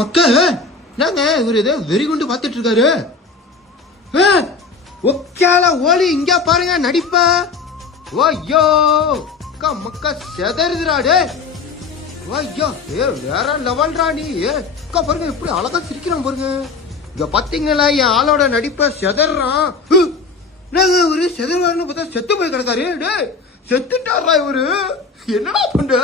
மக்க நாங்க இவரு ஏதோ வெறி கொண்டு பாத்துட்டு இருக்காரு. ஒக்கால ஓலி இங்க பாருங்க நடிப்பா. ஓய்யோ அக்கா மக்கா செதறுதுராடே. ஐயோ வேற லெவல்ரா நீ. அக்கா பாருங்க இப்படி அழகா சிரிக்கிறான் பாருங்க. இங்க பாத்தீங்களா என் ஆளோட நடிப்ப செதறான். நாங்க இவரு செதறுவாருன்னு பார்த்தா செத்து போய் கிடக்காரு. செத்துட்டாரா இவரு, என்னடா பண்ற?